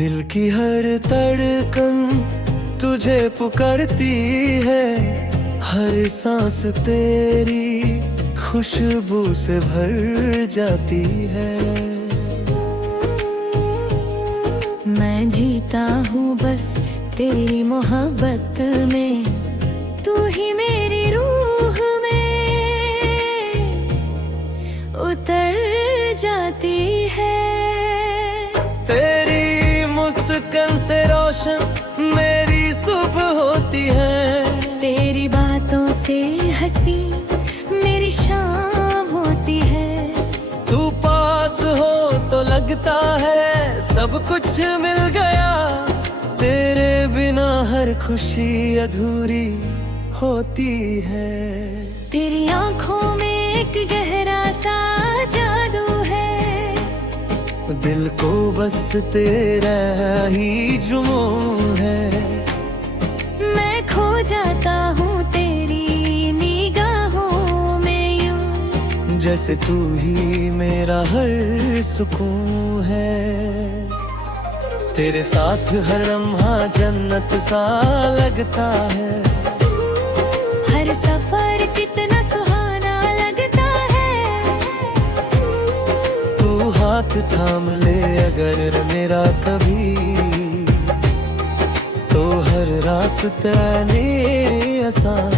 दिल की हर धड़कन तुझे पुकारती है, हर सांस तेरी खुशबू से भर जाती है। मैं जीता हूँ बस तेरी मोहब्बत में, तू ही मेरी रूह में उतर जाती है। तेरी मुस्कान से रोशन मेरी सुबह होती है, तेरी बातों से हंसी मेरी शाम होती है। तू पास हो तो लगता है सब कुछ मिल गया, तेरे बिना हर खुशी अधूरी होती है। तेरी आंखों में एक गहरा सा जादू है, दिल को बस तेरा ही जुनून है। मैं खो जाता हूँ तेरी निगाहों में यूं, जैसे तू ही मेरा हर सुकून है। तेरे साथ हर लम्हा जन्नत सा लगता है, हर सफर कितना सुहाना लगता है। तू हाथ थाम ले अगर मेरा कभी, तो हर रास्ता ने आसान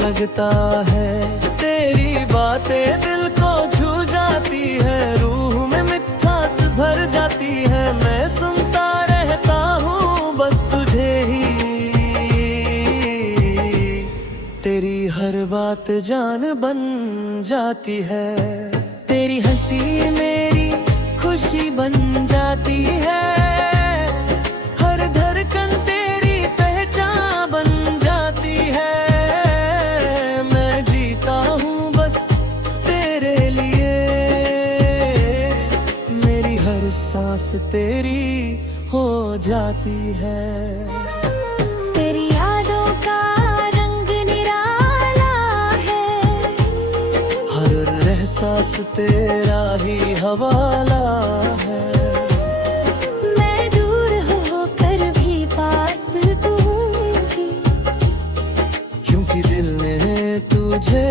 लगता है। तेरी बातें दिल को छू जाती है, रूह में मिठास भर जाती है। मैं सुनता रहता हूँ बस तुझे ही, तेरी हर बात जान बन जाती है। तेरी हंसी मेरी खुशी बन जाती है, हर धड़कन तेरी पहचान बन जाती है। मैं जीता हूँ बस तेरे लिए, मेरी हर सांस तेरी हो जाती है। तेरी यादों का रंग निराला है, हर एहसास तेरा ही हवाला है। मैं दूर होकर भी पास तू ही, क्योंकि दिल ने तुझे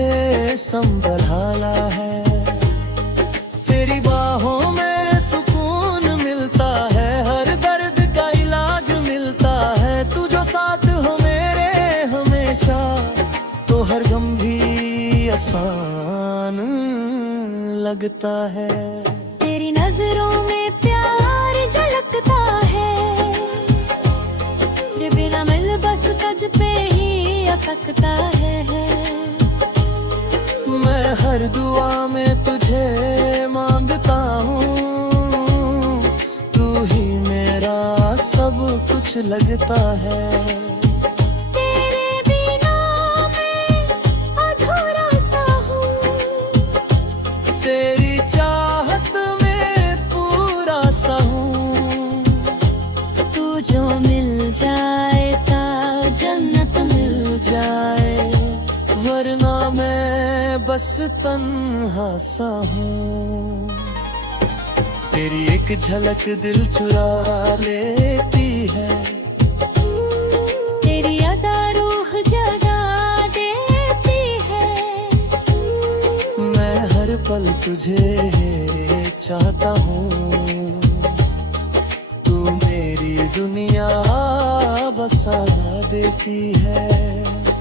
संभाला है। तेरी बाहों में सुकून मिलता है, हर दर्द का इलाज मिलता है। तू जो साथ हो मेरे हमेशा, तो हर गम भी आसान लगता है। तेरी नजरों में प्यार झलकता है, ये बिना मिल बस तुझ पे ही अटकता है। मैं हर दुआ में तुझे मांगता हूँ, तू ही मेरा सब कुछ लगता है। तेरे बिना मैं अधूरा सा हूँ, तेरी चाहत में पूरा सा हूँ। तू जो मिल जाए ता जन्नत मिल जाए, वरना मैं बस तन्हा सा हूँ। तेरी एक झलक दिल चुरा लेती है, तेरी अदा रूह जगा देती है। मैं हर पल तुझे चाहता हूँ, तू मेरी दुनिया बसा देती है।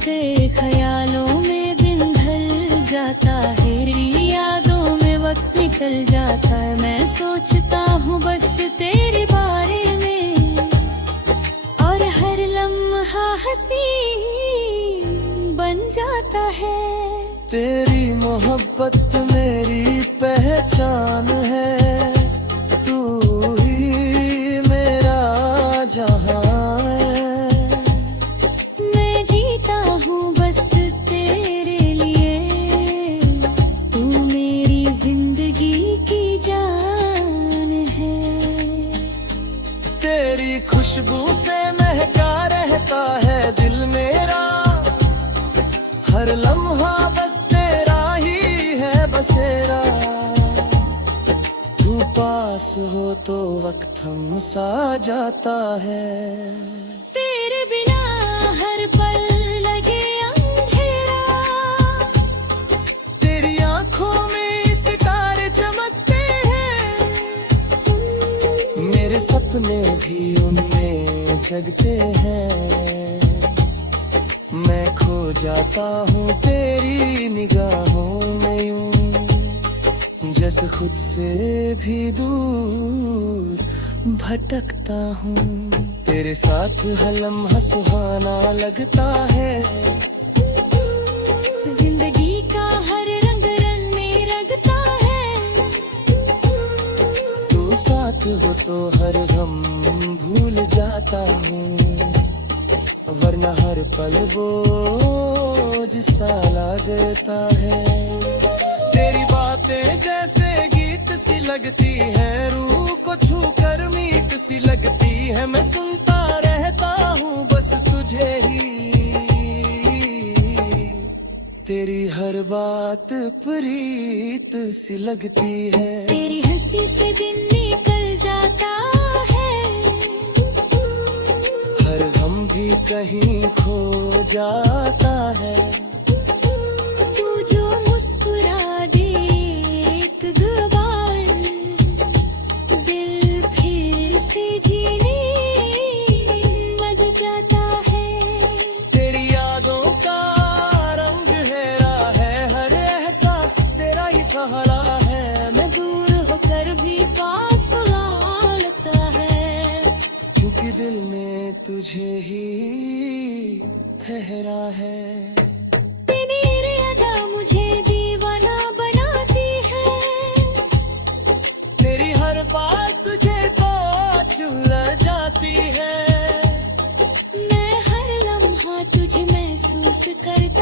तेरे ख्यालों में दिन ढल जाता है, तेरी यादों में वक्त निकल जाता है। मैं सोचता हूँ बस तेरे बारे में, और हर लम्हा हंसी बन जाता है। तेरी मोहब्बत मेरी पहचान है, तू ही मेरा जहां है। मैं जीता हूँ बस तेरे लिए, तू मेरी जिंदगी की जान है। तेरी खुशबू से महका रहता है दिल मेरा, हर लम्हा बस तेरा ही है बसेरा। तू पास हो तो वक्त थम सा जाता है। तेरे बिना हर पल लगे अंधेरा, तेरी आंखों में सितारे चमकते हैं, मेरे सपने भी उनमें जगते हैं। मैं खो जाता हूँ तेरी निगाहों में यूं, जैसे खुद से भी दूर भटकता हूँ। तेरे साथ हर लम्हा सुहाना लगता है, जिंदगी का हर रंग रंग में रंगता है। तू साथ हो तो हर गम भूल जाता हूँ, वरना हर पल बोझ सा लगता है। तेरी बातें जैसे गीत सी लगती है, रूह को छू कर मीठ सी लगती है। मैं सुनता रहता हूँ बस तुझे ही, तेरी हर बात प्रीत सी लगती है। तेरी हंसी से दिन निकल जाता है, हर गम भी कहीं खो जाता है। तू जो मुस्कुरा दे एक बार, दिल फिर से जीने लग जाता है। तेरी यादों का रंग गहरा है, हर एहसास तेरा ही सहारा है। मैं दूर होकर भी पास लगता है, क्योंकि दिल में तुझे ही ठहरा है। तेरी अदा मुझे दीवाना बनाती है, तेरी हर बात तुझे तो चुल जाती है। मैं हर लम्हा तुझे महसूस करती